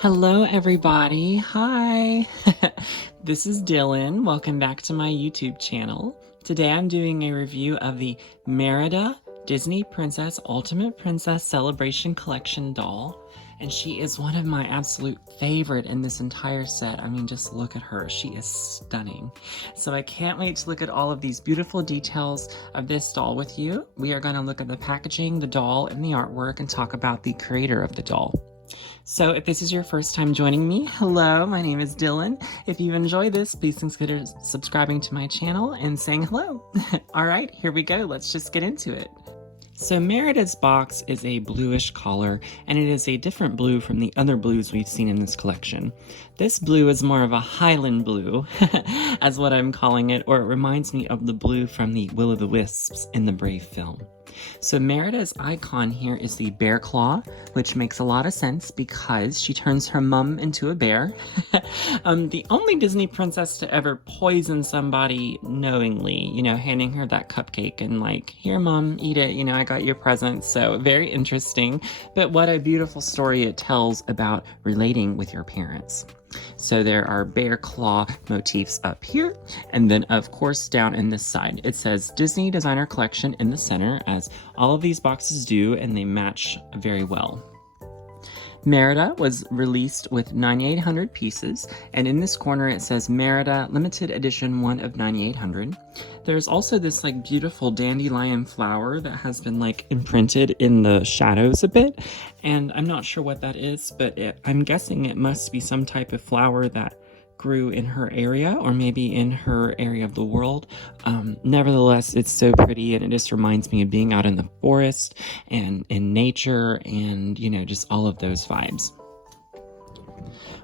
Hello, everybody. Hi. This is Dylan. Welcome back to my YouTube channel. Today I'm doing a review of the Merida Disney Princess Ultimate Princess Celebration Collection doll. And she is one of my absolute favorite in this entire set. I mean, just look at her. She is stunning. So I can't wait to look at all of these beautiful details of this doll with you. We are going to look at the packaging, the doll, and the artwork, and talk about the creator of the doll. So if this is your first time joining me, hello, my name is Dylan. If you enjoy this, please consider subscribing to my channel and saying hello. All right, here we go. Let's just get into it. So Merida's box is a bluish color, and it is a different blue from the other blues we've seen in this collection. This blue is more of a Highland blue, as what I'm calling it, or it reminds me of the blue from the Will-O-the-Wisps in the Brave film. So Merida's icon here is the bear claw, which makes a lot of sense because she turns her mum into a bear. The only Disney princess to ever poison somebody knowingly, handing her that cupcake and like, here mom, eat it, I got your present. So very interesting, but what a beautiful story it tells about relating with your parents. So there are bear claw motifs up here, and then of course down in this side it says Disney Designer Collection in the center, as all of these boxes do, and they match very well. Merida was released with 9,800 pieces, and in this corner it says Merida Limited Edition 1 of 9,800. There's also this like beautiful dandelion flower that has been like imprinted in the shadows a bit, and I'm not sure what that is, but I'm guessing it must be some type of flower that grew in her area, or maybe in her area of the world. Nevertheless, it's so pretty, and it just reminds me of being out in the forest and in nature, and just all of those vibes.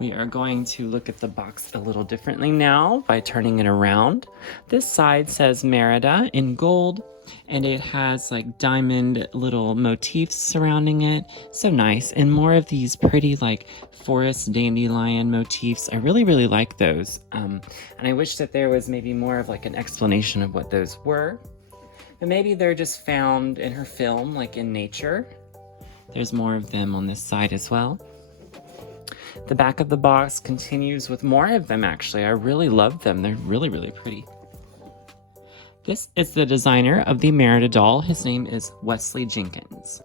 We are going to look at the box a little differently now by turning it around. This side says Merida in gold, and it has like diamond little motifs surrounding it. So nice. And more of these pretty like forest dandelion motifs. I really like those. And I wish that there was maybe more of like an explanation of what those were. But maybe they're just found in her film, like in nature. There's more of them on this side as well. The back of the box continues with more of them, actually. I really love them. They're really pretty. This is the designer of the Merida doll. His name is Wesley Jenkins.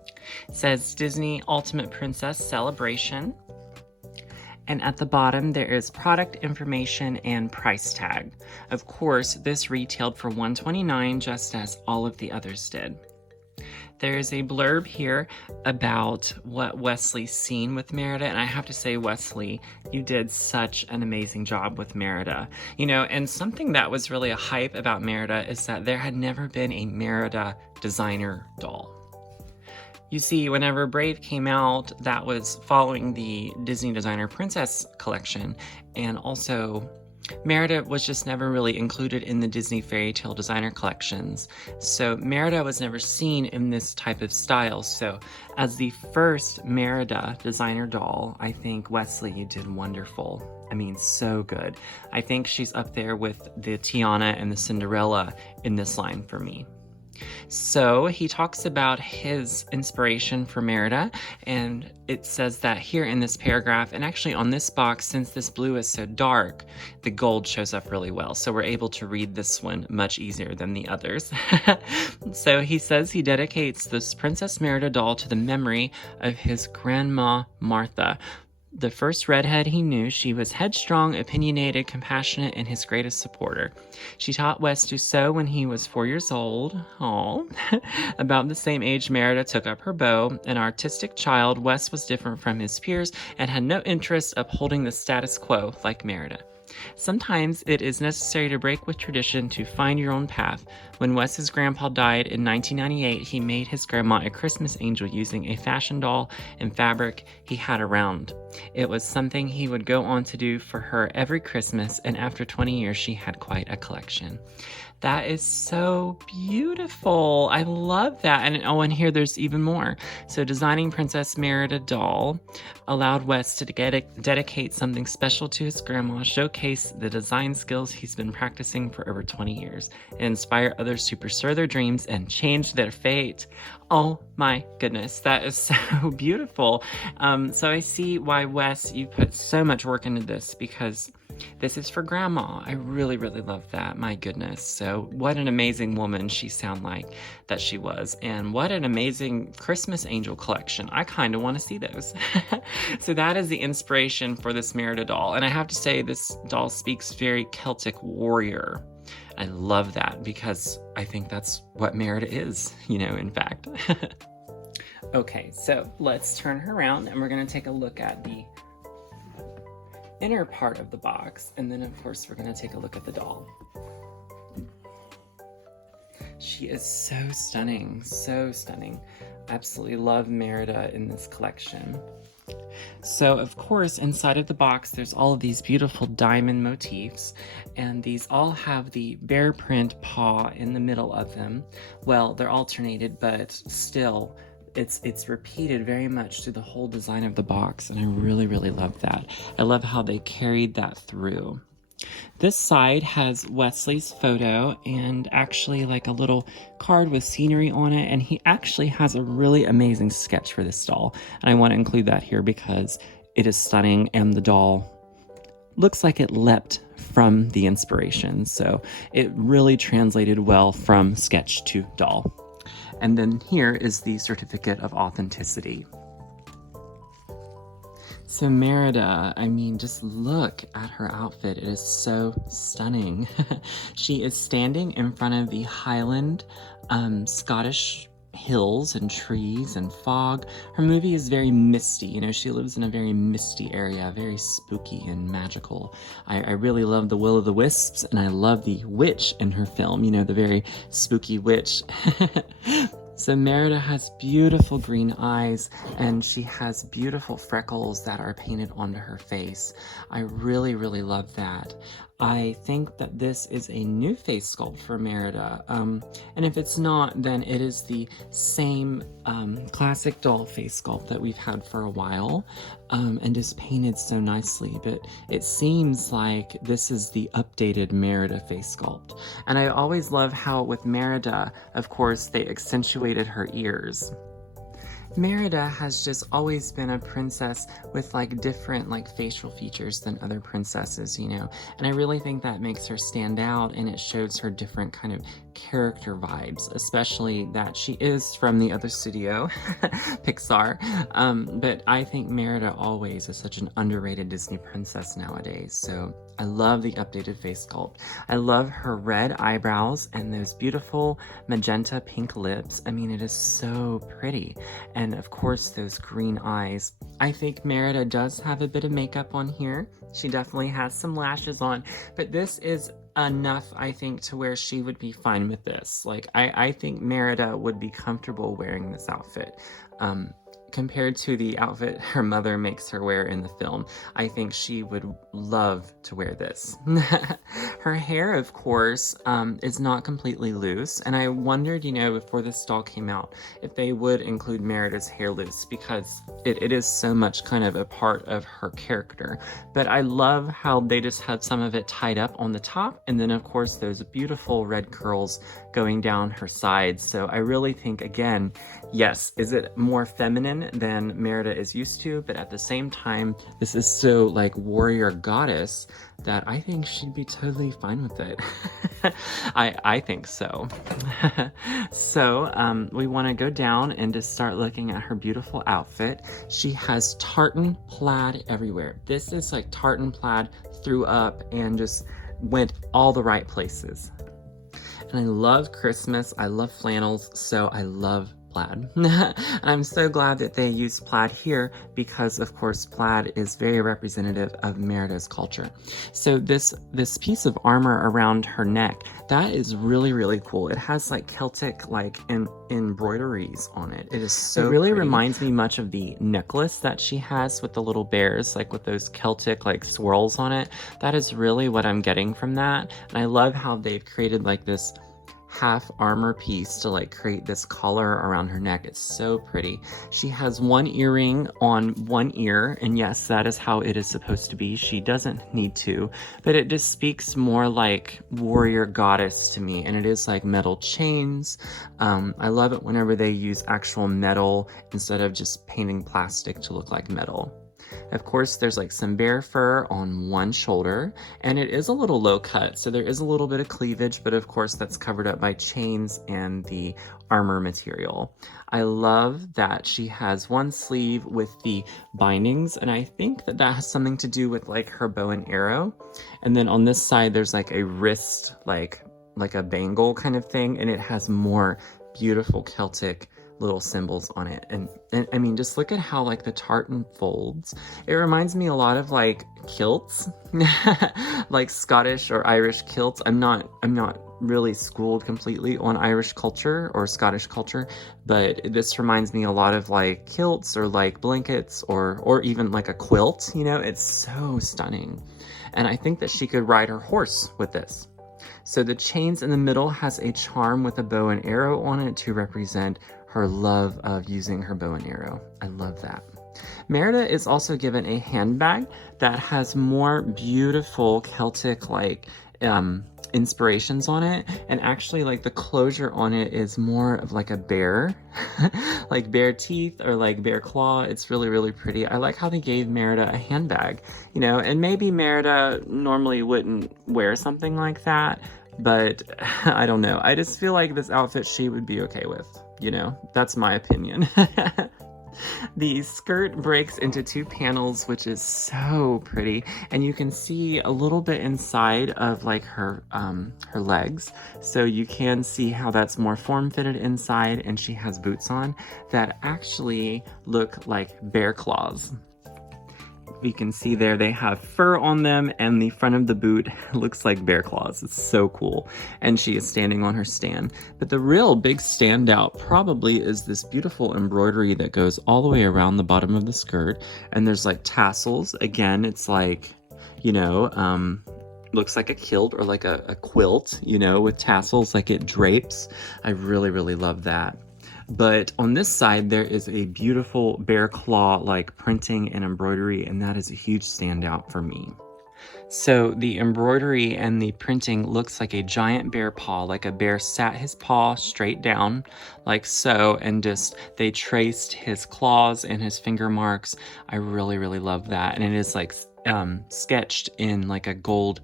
It says Disney Ultimate Princess Celebration. And at the bottom, there is product information and price tag. Of course, this retailed for $129, just as all of the others did. There's a blurb here about what Wesley's seen with Merida, and I have to say, Wesley, you did such an amazing job with Merida. And something that was really a hype about Merida is that there had never been a Merida designer doll. You see, whenever Brave came out, that was following the Disney Designer Princess collection, and also Merida was just never really included in the Disney Fairy Tale Designer collections. So Merida was never seen in this type of style. So as the first Merida designer doll, I think Wesley, you did wonderful. I mean, so good. I think she's up there with the Tiana and the Cinderella in this line for me. So he talks about his inspiration for Merida, and it says that here in this paragraph, and actually on this box, since this blue is so dark, the gold shows up really well. So we're able to read this one much easier than the others. So he says he dedicates this Princess Merida doll to the memory of his grandma, Martha. The first redhead he knew. She was headstrong, opinionated, compassionate, and his greatest supporter. She taught Wes to sew when he was 4 years old. About the same age Merida took up her bow. An artistic child, Wes was different from his peers and had no interest upholding the status quo like Merida. Sometimes it is necessary to break with tradition to find your own path. When Wes's grandpa died in 1998, he made his grandma a Christmas angel using a fashion doll and fabric he had around. It was something he would go on to do for her every Christmas, and after 20 years, she had quite a collection. That is so beautiful. I love that. And here there's even more. So designing Princess Merida doll allowed Wes to dedicate something special to his grandma, showcase the design skills he's been practicing for over 20 years, and inspire other others to pursue their dreams and change their fate. Oh my goodness, that is so beautiful. So I see why, Wes, you put so much work into this, because this is for Grandma. I really, really love that. My goodness. So what an amazing woman she sounded like that she was. And what an amazing Christmas angel collection. I kind of want to see those. So that is the inspiration for this Merida doll. And I have to say, this doll speaks very Celtic warrior. I love that, because I think that's what Merida is, you know, in fact. Okay, so let's turn her around and we're going to take a look at the inner part of the box, and then of course we're going to take a look at the doll. She is so stunning, so stunning. Absolutely love Merida in this collection. So of course inside of the box there's all of these beautiful diamond motifs, and these all have the bear print paw in the middle of them. Well, they're alternated, but still it's repeated very much through the whole design of the box, and I really, really love that. I love how they carried that through. This side has Wesley's photo and actually like a little card with scenery on it, and he actually has a really amazing sketch for this doll, and I want to include that here because it is stunning, and the doll looks like it leapt from the inspiration, so it really translated well from sketch to doll. And then here is the certificate of authenticity. So Merida, I mean, just look at her outfit. It is so stunning. She is standing in front of the Highland Scottish hills and trees and fog. Her movie is very misty. You know, she lives in a very misty area, very spooky and magical. I really love the Will-o'-the-Wisps, and I love the witch in her film, you know, the very spooky witch. So Merida has beautiful green eyes, and she has beautiful freckles that are painted onto her face. I really, really love that. I think that this is a new face sculpt for Merida, and if it's not, then it is the same classic doll face sculpt that we've had for a while, and just painted so nicely, but it seems like this is the updated Merida face sculpt. And I always love how with Merida, of course, they accentuated her ears. Merida has just always been a princess with like different like facial features than other princesses, you know, and I really think that makes her stand out, and it shows her different kind of character vibes, especially that she is from the other studio, Pixar, but I think Merida always is such an underrated Disney princess nowadays, so I love the updated face sculpt. I love her red eyebrows and those beautiful magenta pink lips. I mean, it is so pretty. And of course, those green eyes. I think Merida does have a bit of makeup on here. She definitely has some lashes on, but this is enough, I think, to where she would be fine with this. Like, I think Merida would be comfortable wearing this outfit. Compared to the outfit her mother makes her wear in the film, I think she would love to wear this. Her hair, of course, is not completely loose, and I wondered, you know, before this doll came out, if they would include Merida's hair loose, because it is so much kind of a part of her character. But I love how they just have some of it tied up on the top, and then of course those beautiful red curls going down her sides. So I really think, again, yes, is it more feminine than Merida is used to, but at the same time, this is so like warrior goddess that I think she'd be totally fine with it. I think so. So we want to go down and just start looking at her beautiful outfit. She has tartan plaid everywhere. This is like tartan plaid threw up and just went all the right places. And I love Christmas, I love flannels, so I love plaid. And I'm so glad that they used plaid here, because of course plaid is very representative of Merida's culture. So this piece of armor around her neck, that is really, really cool. It has like Celtic like embroideries on it. It is so really pretty. Reminds me much of the necklace that she has with the little bears, like with those Celtic like swirls on it. That is really what I'm getting from that. And I love how they've created like this half armor piece to like create this collar around her neck. It's so pretty. She has one earring on one ear, and yes, that is how it is supposed to be. She doesn't need to, but it just speaks more like warrior goddess to me, and it is like metal chains. I love it whenever they use actual metal instead of just painting plastic to look like metal. Of course, there's like some bear fur on one shoulder, and it is a little low cut, so there is a little bit of cleavage, but of course that's covered up by chains and the armor material. I love that she has one sleeve with the bindings, and I think that that has something to do with like her bow and arrow. And then on this side, there's like a wrist, like a bangle kind of thing, and it has more beautiful Celtic little symbols on it. And I mean, just look at how like the tartan folds. It reminds me a lot of like kilts, like Scottish or Irish kilts. I'm not really schooled completely on Irish culture or Scottish culture, but this reminds me a lot of like kilts or like blankets or even like a quilt, you know. It's so stunning. And I think that she could ride her horse with this. So the chains in the middle has a charm with a bow and arrow on it to represent her love of using her bow and arrow. I love that. Merida is also given a handbag that has more beautiful Celtic like inspirations on it, and actually like the closure on it is more of like a bear, like bear teeth or like bear claw. It's really, really pretty. I like how they gave Merida a handbag, you know, and maybe Merida normally wouldn't wear something like that, but I don't know. I just feel like this outfit she would be okay with, you know. That's my opinion. The skirt breaks into two panels, which is so pretty, and you can see a little bit inside of like her legs, so you can see how that's more form-fitted inside, and she has boots on that actually look like bear claws. You can see there they have fur on them, and the front of the boot looks like bear claws. It's so cool. And she is standing on her stand. But the real big standout probably is this beautiful embroidery that goes all the way around the bottom of the skirt. And there's like tassels. Again, it's like, you know, looks like a kilt or like a quilt, you know, with tassels, like it drapes. I really, really love that. But on this side, there is a beautiful bear claw like printing and embroidery, and that is a huge standout for me. So the embroidery and the printing looks like a giant bear paw, like a bear sat his paw straight down like so, and just they traced his claws and his finger marks. I really, really love that. And it is like sketched in like a gold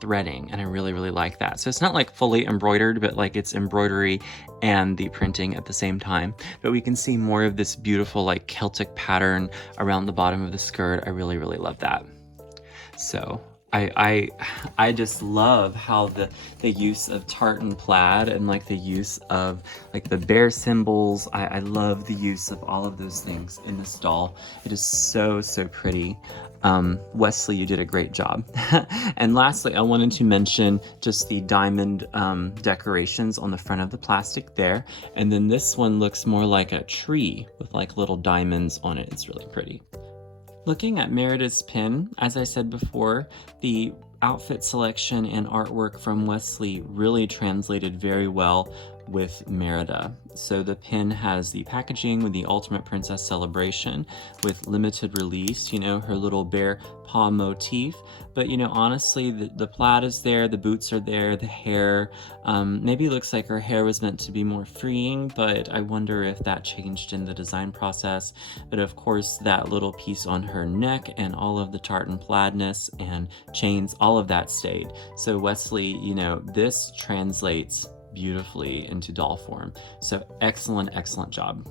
threading, and I really, really like that. So it's not like fully embroidered, but like it's embroidery and the printing at the same time. But we can see more of this beautiful like Celtic pattern around the bottom of the skirt. I really, really love that. So I just love how the use of tartan plaid and like the use of like the bear symbols. I love the use of all of those things in this doll. It is so, so pretty. Wesley, you did a great job. And lastly, I wanted to mention just the diamond decorations on the front of the plastic there. And then this one looks more like a tree with like little diamonds on it. It's really pretty. Looking at Merida's pin, as I said before, the outfit selection and artwork from Wesley really translated very well with Merida. So the pin has the packaging with the Ultimate Princess Celebration with limited release, you know, her little bear paw motif. But, you know, honestly, the plaid is there, the boots are there, the hair, maybe it looks like her hair was meant to be more freeing, but I wonder if that changed in the design process. But of course, that little piece on her neck and all of the tartan plaidness and chains, all of that stayed. So Wesley, you know, this translates beautifully into doll form. So excellent, excellent job.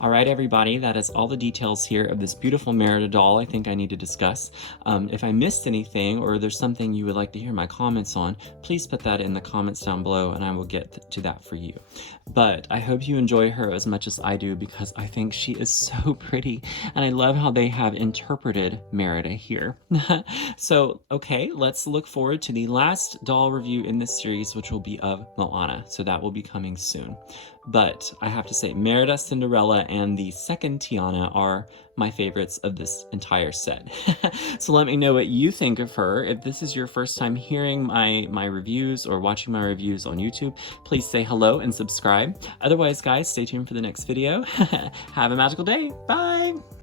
All right, everybody, that is all the details here of this beautiful Merida doll I think I need to discuss. If I missed anything or there's something you would like to hear my comments on, please put that in the comments down below and I will get to that for you. But I hope you enjoy her as much as I do, because I think she is so pretty and I love how they have interpreted Merida here. So, okay, let's look forward to the last doll review in this series, which will be of Moana. So that will be coming soon. But I have to say, Merida, Cinderella, Cinderella and the second Tiana are my favorites of this entire set. So let me know what you think of her. If this is your first time hearing my reviews or watching my reviews on YouTube, please say hello and subscribe. Otherwise, guys, stay tuned for the next video. Have a magical day. Bye!